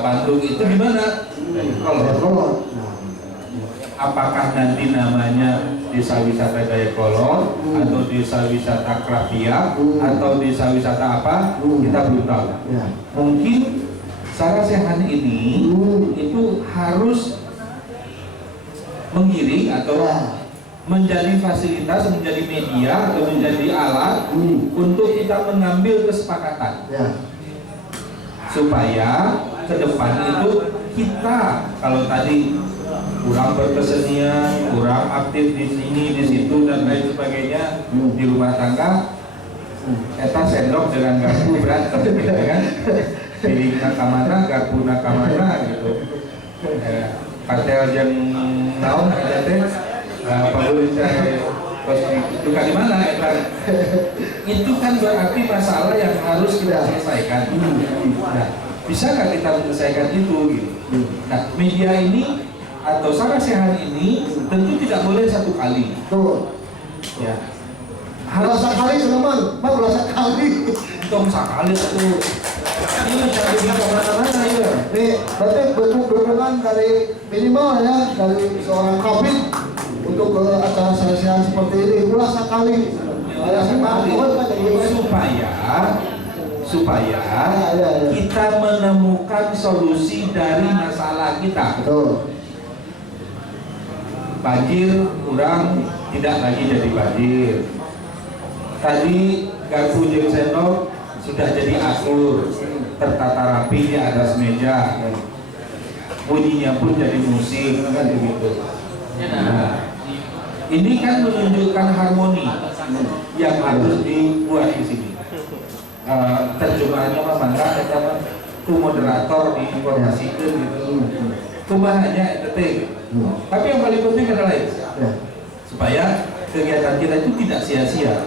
Bandung itu di mana? Dayakolot. Apakah nanti namanya desa wisata Dayakolot atau desa wisata Krapia atau desa wisata apa? Kita belum tahu. Mungkin Sarasehan ini itu harus mengiring atau menjadi fasilitas, menjadi media atau menjadi alat untuk kita mengambil kesepakatan supaya ke depan itu kita, kalau tadi kurang berkesenian, kurang aktif di sini, di situ dan lain sebagainya di rumah tangga, eta sendok dengan garpu berantem gitu kan, piring nakamana, garpu nakamana gitu. Kartel yang naon ada teh favorit itu kan di mana eta? Itu kan berarti masalah yang harus kita selesaikan. Nah, bisakah kita menyelesaikan itu gitu? Nah, media ini atau Sarasehan ini tentu tidak boleh satu kali. Ya. Harus sekali teman, baru sekali. Dong sekali itu. Ini jadi kemana-mana ya. Nih, berarti bentuk dukungan dari minimal ya dari seorang kabin untuk acara Sarasehan seperti ini. Ulah sekali. Supaya kita menemukan solusi dari masalah kita. Banjir kurang tidak lagi jadi banjir. Tadi garpu jeung sendok sudah jadi akur, tertata rapi di atas meja, bunyinya pun jadi musik kan begitu. Nah, ini kan menunjukkan harmoni yang harus dibuat di sini. Terjemahannya mah mangga eta mah ku moderator diinformasikan gitu. Kumahannya eta. Tapi yang paling penting adalah itu, supaya kegiatan kita itu tidak sia-sia.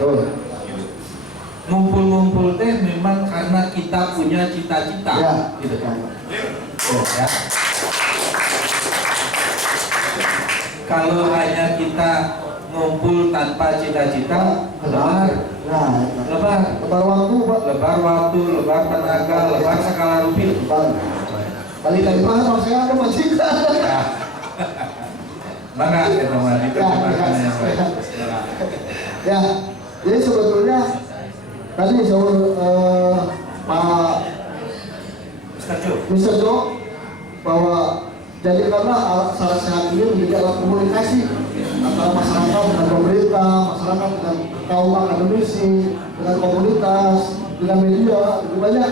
Ngumpul-ngumpul teh memang karena kita punya cita-cita, gitu kan. Ya. Kalau hanya kita ngumpul tanpa cita-cita, lebar waktu, lebar tenaga, lebar segala rupiah. Kali tadi mah saya ada majikan. Mana teman itu makan yang baik. Ya, jadi sebetulnya tadi Pak Mr. Jo bahwa jadi karena Sarasehan ini menjadi alat komunikasi antara masyarakat dengan pemerintah, masyarakat dengan kaum akademisi, dengan komunitas, dengan media, lebih banyak.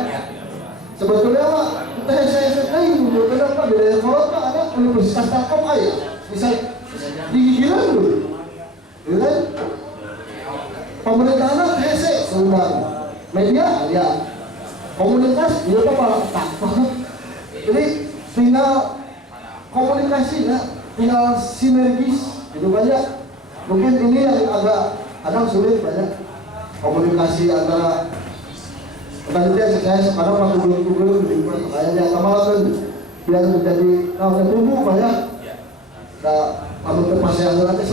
Sebetulnya Pak, saya ini kenapa di Dayakolot Pak ada Universitas Telkom bisa digigilan dulu, ya? Pemerintahnya hese seundang, media ya, komunitas dia apa tak. Jadi tinggal komunikasi ya, tinggal sinergis itu banyak. Mungkin ini yang agak kadang sulit banyak komunikasi antara penelitian saya sekarang waktu belum kayaknya kemarin biar menjadi tumbuh banyak. Nah, kamu ke pasien nanti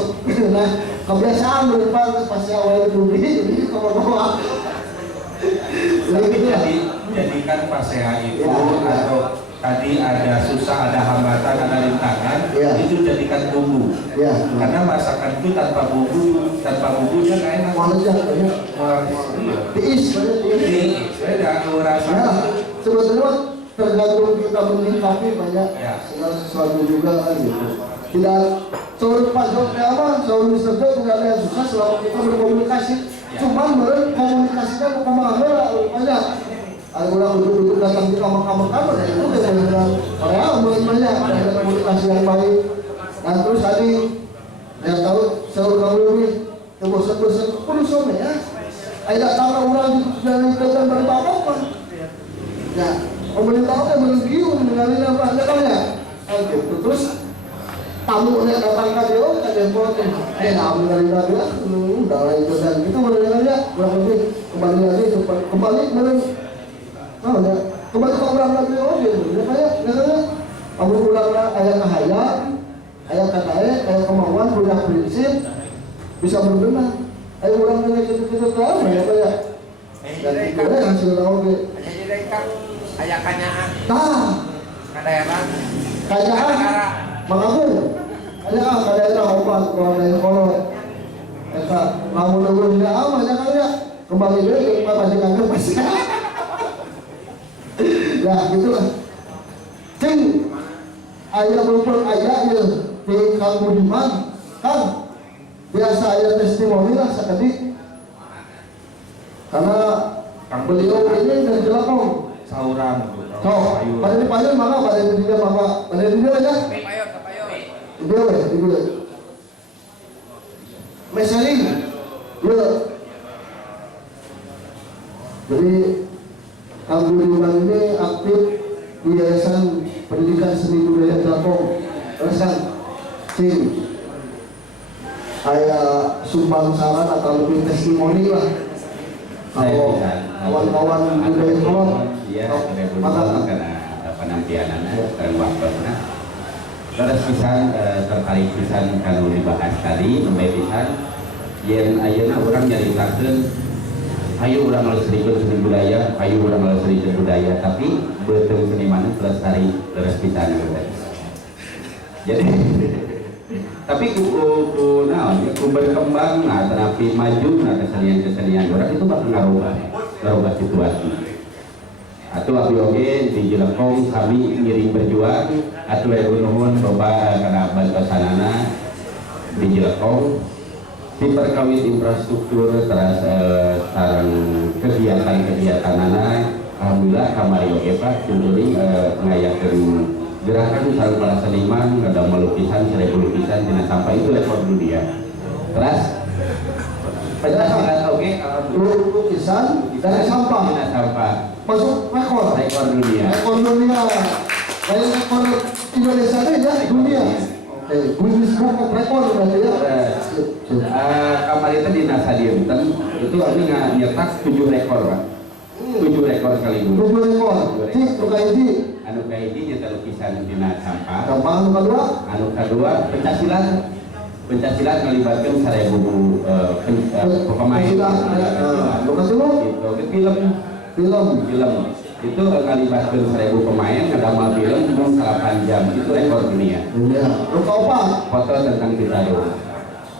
nah kebiasaan berdepan ke pasien awal itu jadi kalau jadikan pasien itu atau tadi ada susah, ada hambatan, ada rintangan, itu jadikan bumbu. Karena masakan itu tanpa bumbunya nggak enak. Diis, saya udah rasa. Sebetulnya tergantung kita menyikapi banyak segala sesuatu juga gitu. Tidak seorang Pak Jok seorang Mr. Jok tidak ada yang susah selama kita berkomunikasi. Cuma berkomunikasikan kemana banyak. Ada orang duduk datang di kamar-kamar ya itu dengan real banyak ada komunikasi yang baik. Dan terus tadi yang tahu seorang kamu ini bosan-bosan pun suami ya. Ada tahu orang dari datang dari apa? Ya, pemerintah kan mengiu mengenai apa namanya. Gitu. Terus tamu yang datang ke dia, ada foto, tamu dari dia, udah lah itu dan itu mendengarnya kurang lebih kembali lagi kembali kembali ke orang lagi gitu. Katanya kamu ulang ayat kahaya, ayat katanya, ayat kemauan, punya prinsip, bisa berbenah. Ayo ulang dengan gitu-gitu tahu ya kayak. Dan itu hasil oke. Kayak kanyaan. Nah, Kadaerah. kayaan mengaku kayaan kadaerah obat kalau dari kolot eta lamun ulun dia aman ya kali ya kembali deui ke majikan ke pasti ya gitulah cing aya berupa aya ieu di Kang Budiman Kang biasa aya testimoni lah sakadi karena beliau ini dari Jelapong Sauran so, pada di payun maka pada di dia maka pada di dia aja. Payon, payon. Di dia weh, di dia. Mesaling, ya. Jadi Kang Budiman ini aktif di Yayasan Pendidikan Seni Budaya Jelapong. Terus kan, sing kayak sumbang saran atau lebih testimoni lah. Kalau kawan-kawan budaya kolot iya, ada beberapa karena penampilannya dan waktunya. Terus pisan tertarik pisan kalau dibahas tadi, sampai pisan yen ayeuna orang nyaritakeun ayo urang ngalestariikeun seni budaya, ayo urang ngalestariikeun budaya, tapi beuteung seniman pelestari terus pisan gitu. Jadi tapi ku naon ya ku berkembang nah terapi maju nah kesenian orang itu bakal ngarubah situasi. Atau abi oge di Jelapong kami ngiring berjuang atuh aya nuhun loba kana bantosanana di Jelapong di perkawis infrastruktur terus sareng kegiatan-kegiatanana alhamdulillah kamari oge Pak tunturing ngayakeun gerakan sareng para seniman ada melukisan 1000 lukisan tina sampah itu rekor dunia. Terus pencaksilat oge lukisan dari sampah tina sampah masuk rekor dunia. rekor dunia kayak rekor Indonesia ini ya dunia Guinness Book of Record berarti ya kamar itu di Nasadium itu kami nyetak 7 rekor Pak 7 rekor sekaligus 7 rekor cik tukang ini anu kayak ini nyata lukisan di sampah sampah anu kedua pencaksilat melibatkan 1000 pemain film itu melibatkan 1000 pemain ngadamel film cuma 8 jam itu rekor dunia. Iya. Luka apa? Foto tentang Citaro.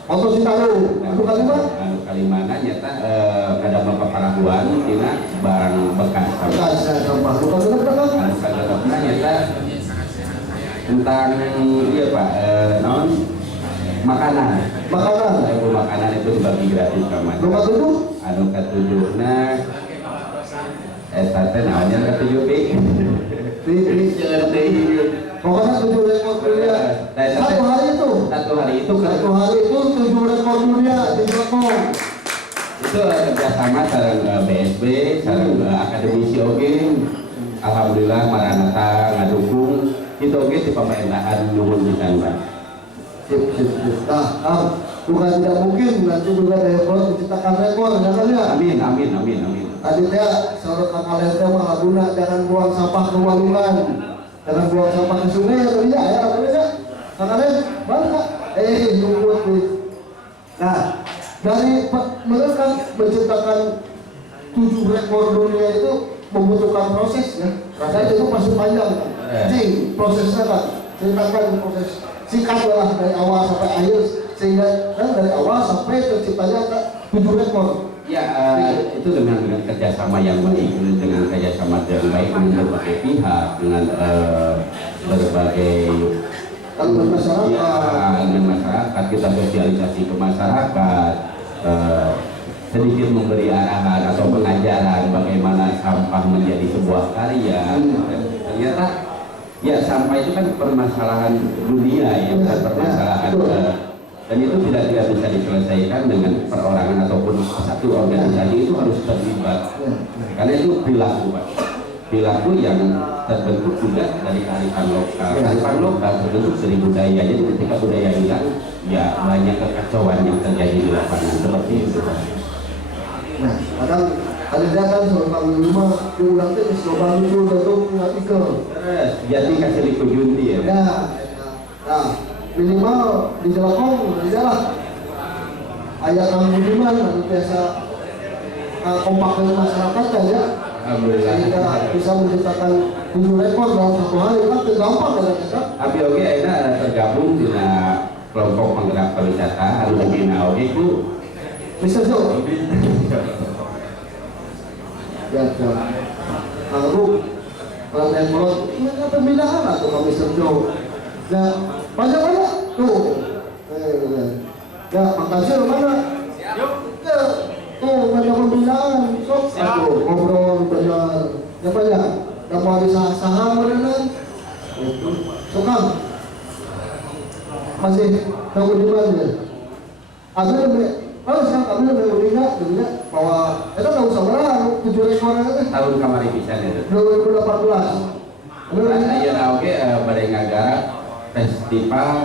Foto Citaro. Itu kalimat? Anu kalimana nyata ngadamel paparahuan tina barang bekas. Bekas sampah. Luka apa? Anu kalimana nyata tentang iya Pak non makanan. Makanan itu dibagi gratis ke masyarakat. Luka tujuh? Anu ketujuhna eta teh naonnya ketujuh pi. Pokoknya 7 rekor dunia. Satu hari itu 7 rekor dunia di Jelapong. Itu kerjasama sareng BSB, sareng akademisi oge. Alhamdulillah Maranatha ngadukung itu oge di pemerintahan nuhun pisan Pak. Sip. Nah, bukan tidak mungkin nanti juga Dayapol menciptakan rekor ya kan ya? Amin. Tadi teh saudara kalian teh mah guna jangan buang sampah ke walungan, jangan buang sampah ke sungai ya tadi ya ya. Kalian bangga nunggu tuh. Nah, dari mereka menciptakan 7 rekor dunia itu membutuhkan proses ya. Karena itu masih panjang kan. Prosesnya kan, ceritakan proses singkat lah dari awal sampai akhir sehingga dari awal sampai terciptanya 7 rekor. Ya itu dengan kerjasama yang baik, dengan kerjasama yang baik dengan berbagai pihak, dengan berbagai dengan masyarakat kita sosialisasi ke masyarakat, sedikit memberi arahan atau pengajaran bagaimana sampah menjadi sebuah karya. Ternyata ya sampah itu kan permasalahan dunia ya, permasalahan dan itu tidak bisa diselesaikan dengan perorangan ataupun satu organisasi, itu harus terlibat karena itu perilaku yang terbentuk juga dari kearifan lokal terbentuk dari budaya. Jadi ketika budaya hilang ya banyak kekacauan yang terjadi di lapangan seperti itu. Nah, kadang ada kan seorang rumah diulang itu seorang itu untuk mengatikal jadi kasih liku junti ya. Nah, minimal di Jelapong adalah ayat Kang Budiman biasa kompak dengan masyarakat aja Alhamdulillah. Sehingga bisa menciptakan 7 rekor dalam 1 hari kan gampang kan kita. Abi oge ayeuna tergabung dina kelompok penggerak pariwisata anu dibina oge ku Bisa Jo. Ya, lalu yang kolot ini kan pembinaan atau kami Jo. Ya, banyak tuh. Ya, makasih mana? Ya, tuh banyak pembinaan. Sok, aduh, ngobrol benar. Ya banyak. Yang mau saham benar. Sokam. Masih tahu di mana? Ada kalau sekarang kami lebih uniknya, bahwa itu nggak usah berang 7 rekor itu. tahun kamari pisan eta. 2018. Ayeuna oge bade ngagara festival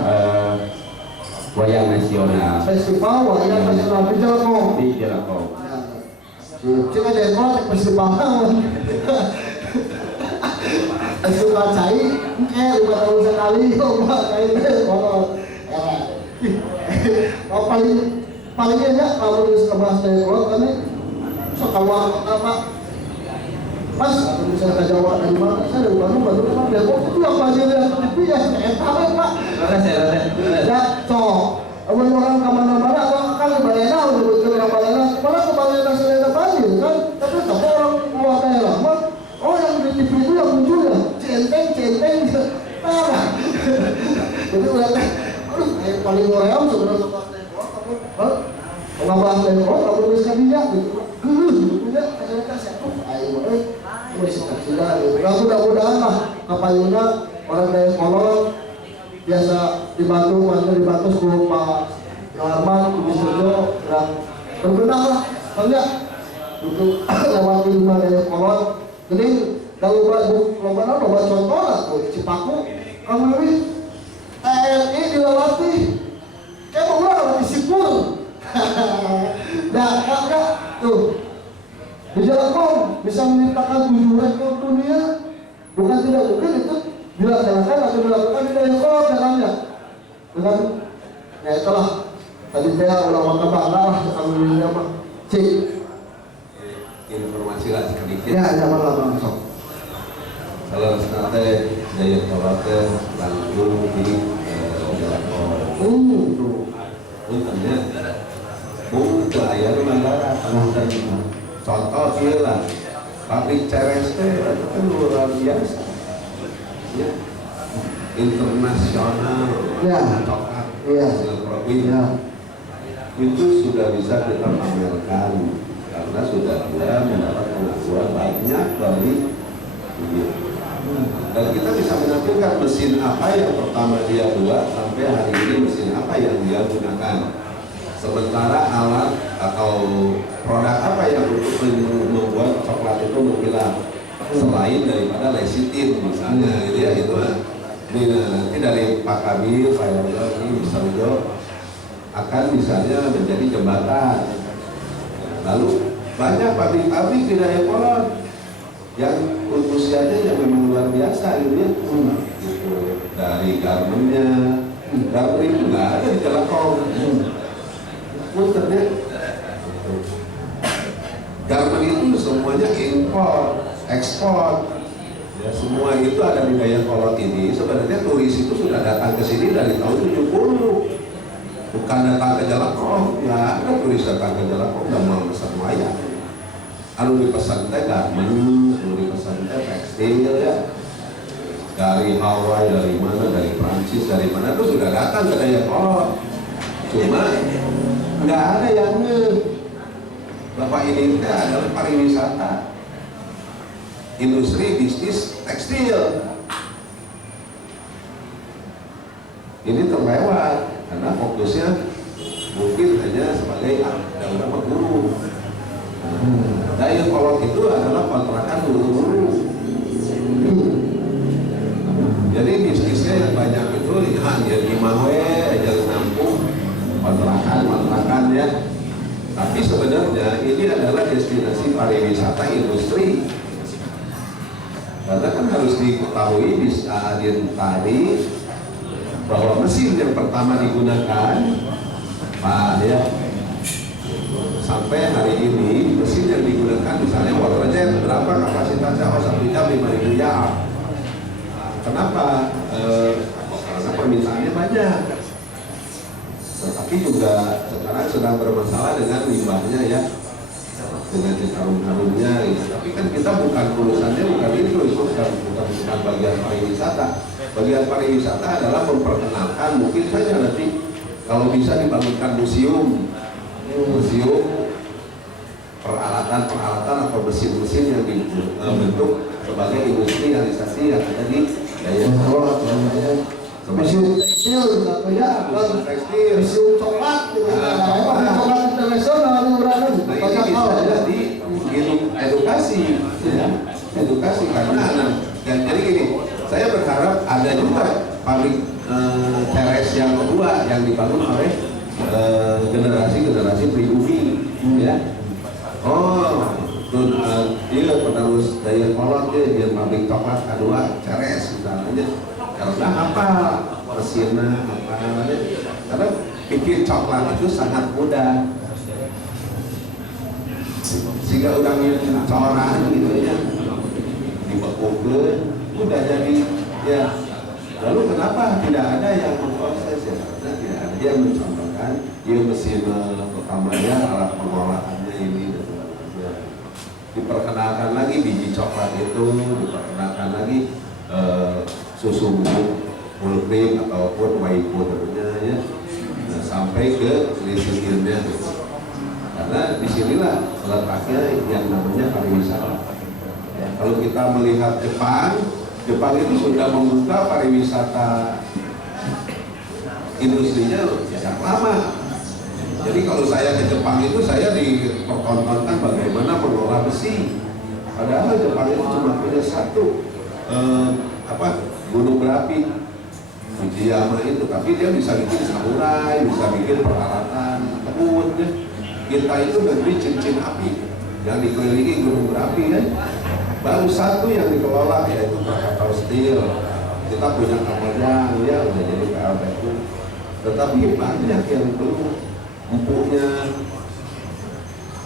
wayang nasional Festival wayang nasional di Jelekong. di Jelekong. Cuma Jelekong festival. Festival cai, 5 tahun sekali, palingnya ya kalau bisa bahas Jelekong kan sekarang apa? Mas, aku bisa ke Jawa dari mana? Saya dari Bandung, kan Depok itu apa aja yang tapi ya tahu Pak. Ya, cok. Orang kemana-mana, kan Balena udah betul orang Balena. Malah ke Balena selain banjir kan, tapi tak orang luar daerah mah. Oh yang di TV itu yang muncul ya, centeng, parah. Jadi udah, aduh, paling ngoream sebenarnya pas Depok, kamu, ngabah Depok, kamu bisa dia gitu. Punya kasih aku, ayo, mudah-mudahan lah kapayuna orang dari Kolot biasa dibantu sama Pak Arman, Ibu Sojo yang berbenah lah, banyak untuk lewat rumah dari Kolot. Jadi kalau loba contoh lah tuh Cipaku, kamu ini TNI dilewati, kayak mau lewati Sipul, nah tuh. Di Jelekong bisa menciptakan 7 rekor dunia, bukan tidak mungkin itu dilaksanakan atau dilakukan di Jelekong caranya. Dengan ya itulah tadi saya udah mau bangga lah alhamdulillah mah. Cik Informasi lah sedikit. ya zaman lah langsung. Kalau sekarang daya tawar langsung di Jelekong. Tuh. Untungnya, ke ayah bandara dan contoh sih lah, pabrik CRST itu kan luar biasa, ya, internasional, Ya. coklat, Iya. hasil profit, Ya. itu sudah bisa kita pamerkan karena sudah dia mendapat pengakuan banyak dari dunia. Dan kita bisa menampilkan mesin apa yang pertama dia buat sampai hari ini mesin apa yang dia gunakan. Sementara alat atau produk apa yang untuk membuat coklat itu mengkilap selain daripada lecithin misalnya, gitu ya, itu nanti dari Pak Kabir, Pak Yoga, ini Mr. Jo akan misalnya menjadi jembatan. Lalu banyak pabrik-pabrik di daerah Kolot yang usianya yang memang luar biasa gitu ya, gitu. Dari garmennya, garmen itu nggak ada di Jelekong. Ternyata garmen itu semuanya impor, ekspor, ya, semua itu ada di daerah Kolot ini. Sebenarnya turis itu sudah datang ke sini dari tahun 70, bukan datang ke Jelekong. Ya ada turis datang ke Jelekong dan mau pesan wayang. Anu dipesan teh garmen, anu dipesan teh tekstil ya. Dari Hawaii, dari mana, dari Prancis, dari mana itu sudah datang ke daerah Kolot. Cuma nggak ada yang Bapak ini adalah pariwisata, industri bisnis tekstil. Ini terlewat karena fokusnya mungkin hanya sebagai beberapa guru. Daya Kolot itu adalah kontrakan guru-guru. Jadi bisnisnya yang banyak itu hanya di Mawe, aja nampung kontrakan ya. Tapi sebenarnya ini adalah destinasi pariwisata industri. Karena kan harus diketahui di saat tadi bahwa mesin yang pertama digunakan Pak ya, sampai hari ini mesin yang digunakan kan misalnya waterjet berapa kapasitasnya, oh 1 jam 5.000 ya. Kenapa? Karena permintaannya banyak. Tetapi juga sekarang sedang bermasalah dengan limbahnya ya, dengan karung-karungnya gitu. Tapi kan kita bukan urusannya bukan itu bukan bagian pariwisata. Bagian pariwisata adalah memperkenalkan, mungkin saja nanti kalau bisa dibangunkan museum peralatan atau mesin-mesin yang dibentuk sebagai industrialisasi yang ada di daya tolak, museum tekstil, museum coklat, coklat internasional ini bisa jadi edukasi, edukasi karena jadi gini, saya berharap ada juga pabrik ceres yang kedua yang dibangun oleh generasi pribumi, ya. Oh, iya penerus daya kolot dia pabrik coklat kedua ceres misalnya. Karena apa mesinnya apa namanya? Karena bikin coklat itu sangat mudah. Sehingga orang yang coran gitu ya dibekukan udah jadi ya. Lalu kenapa tidak ada yang memproses ya? Karena tidak ada yang mencontohkan dia mesin pertamanya alat pengolahannya ini dan sebagainya. Diperkenalkan lagi biji coklat itu, diperkenalkan lagi susu bubuk full cream ataupun whey powdernya ya. Nah, sampai ke glycerinnya gitu. Karena disinilah letaknya yang namanya pariwisata. Ya, kalau kita melihat Jepang itu sudah membuka pariwisata industrinya sejak lama. Jadi kalau saya ke Jepang itu saya dipertontonkan bagaimana mengolah besi. Padahal Jepang itu cuma punya satu gunung berapi Fujiyama itu, tapi dia bisa bikin samurai, bisa bikin peralatan kebun ya. Kita itu negeri cincin api yang dikelilingi gunung berapi kan. Baru satu yang dikelola yaitu Krakatau Steel. Kita punya Kamojang ya udah jadi PLTU. Tetapi banyak yang belum empuknya.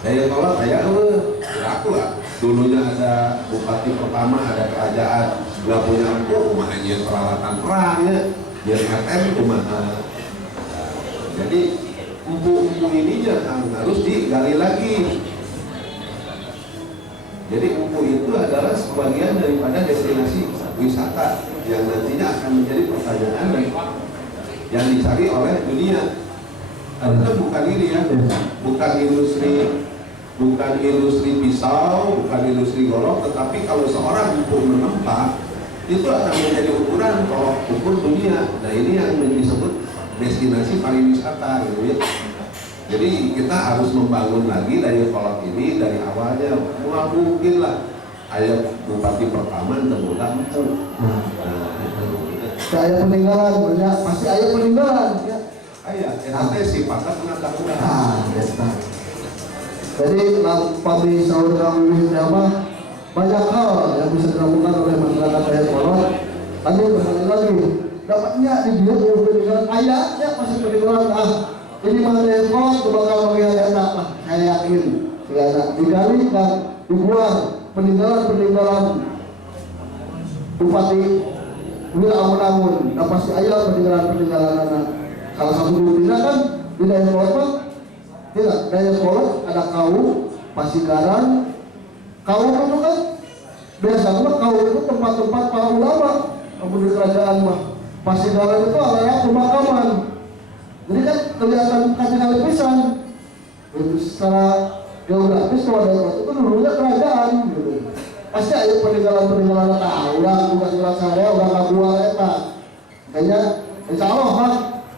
Daya tolak kayak aku lah. Dulunya ada bupati pertama, ada kerajaan, nggak punya empuk, rumahnya peralatan perang ya. Dia RM kumaha. Jadi empuk-empuk ini harus digali lagi. Jadi empuk itu adalah sebagian daripada destinasi wisata yang nantinya akan menjadi pertanyaan yang dicari oleh dunia. Karena bukan ini ya, bukan industri pisau, bukan industri golok, tetapi kalau seorang empuk menempa itu akan menjadi ukuran kalau ukur dunia. Nah ini yang disebut destinasi pariwisata gitu ya. Jadi kita harus membangun lagi daya kolot ini dari awalnya. Mungkin lah ayah bupati pertama termuda empuk. Ayah peninggalan banyak, pasti ayah peninggalan ya. Ayah, nanti sifatnya pengetahuan. Jadi pabrik sahur kami apa banyak hal yang bisa dilakukan oleh masyarakat daya kolot. Tadi kembali lagi dapatnya di dia peninggalan ayahnya pasti peninggalan ini mana daya kolot bakal melihat enak lah. Saya yakin digali dan dibuat peninggalan bupati Wira Amun-Amun. Nah pasti ayah peninggalan anak. Salah satu buktinya kan di daya kolot tidak, daya kolot ada kau, Pasigaran, kau itu kan biasanya kau itu tempat-tempat para ulama, kamu di kerajaan mah. Pasigaran itu adalah pemakaman. Jadi kan kelihatan kacang pisan. Itu secara geografis kalau daya kolot itu dulunya kerajaan gitu. Pasti ada peninggalan tahu lah, bukan jelas saya udah kabual eta. Kayaknya insya Allah Pak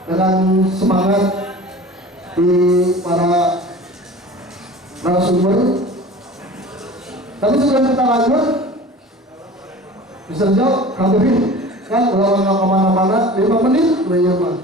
dengan semangat di para narasumber. Tapi sebelum kita lanjut, bisa jauh, kami kan udah nggak kemana-mana 5 menit, udah ya Pak.